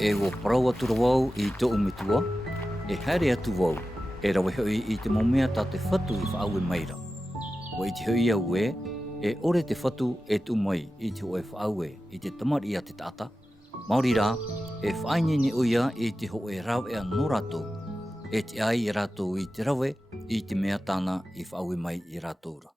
e o praua tura wau I te umitua, e haere atu wau, e rawe hoi I te momea ta te whatu I whaau e maira. O I te hoi au e ore te whatu e tu mai I te oe whaau I te tamari a te tata. Māori rā, e whainini uia I te ho e rau ea no rato, e te ai I rato I te rawe, I te mea tāna I whaau e mai I rato ura.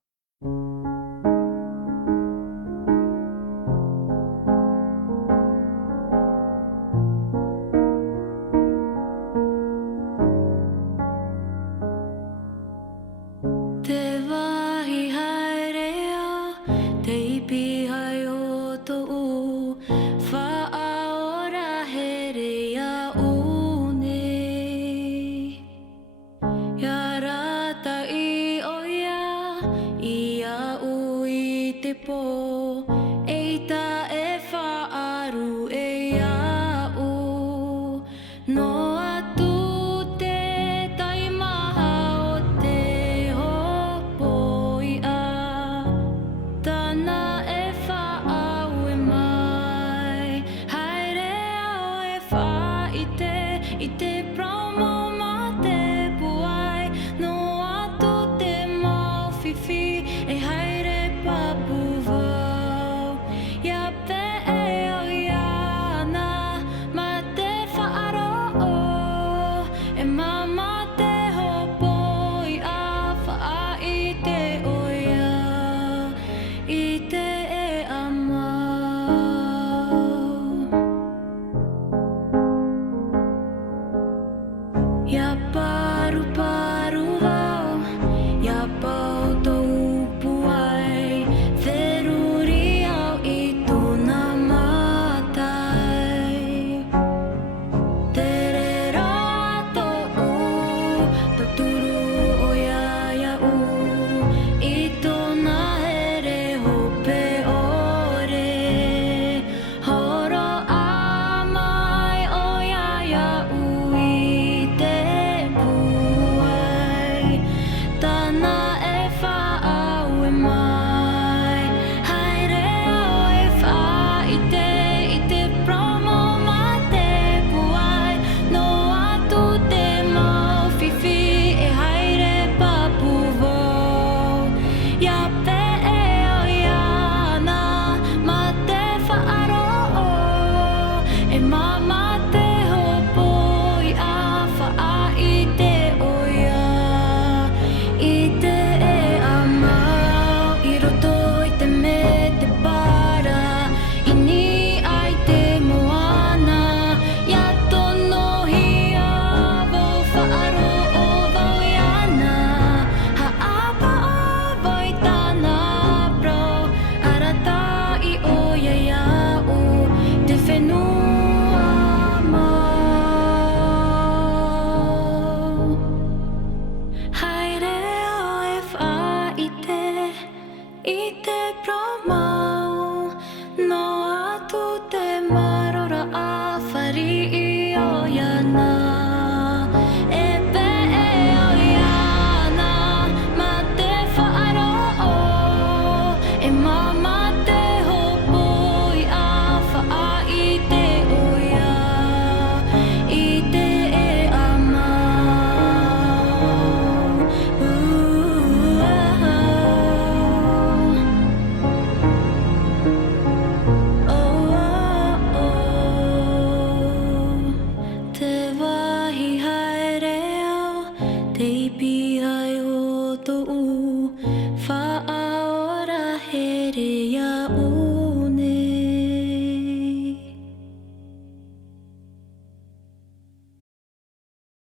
Baby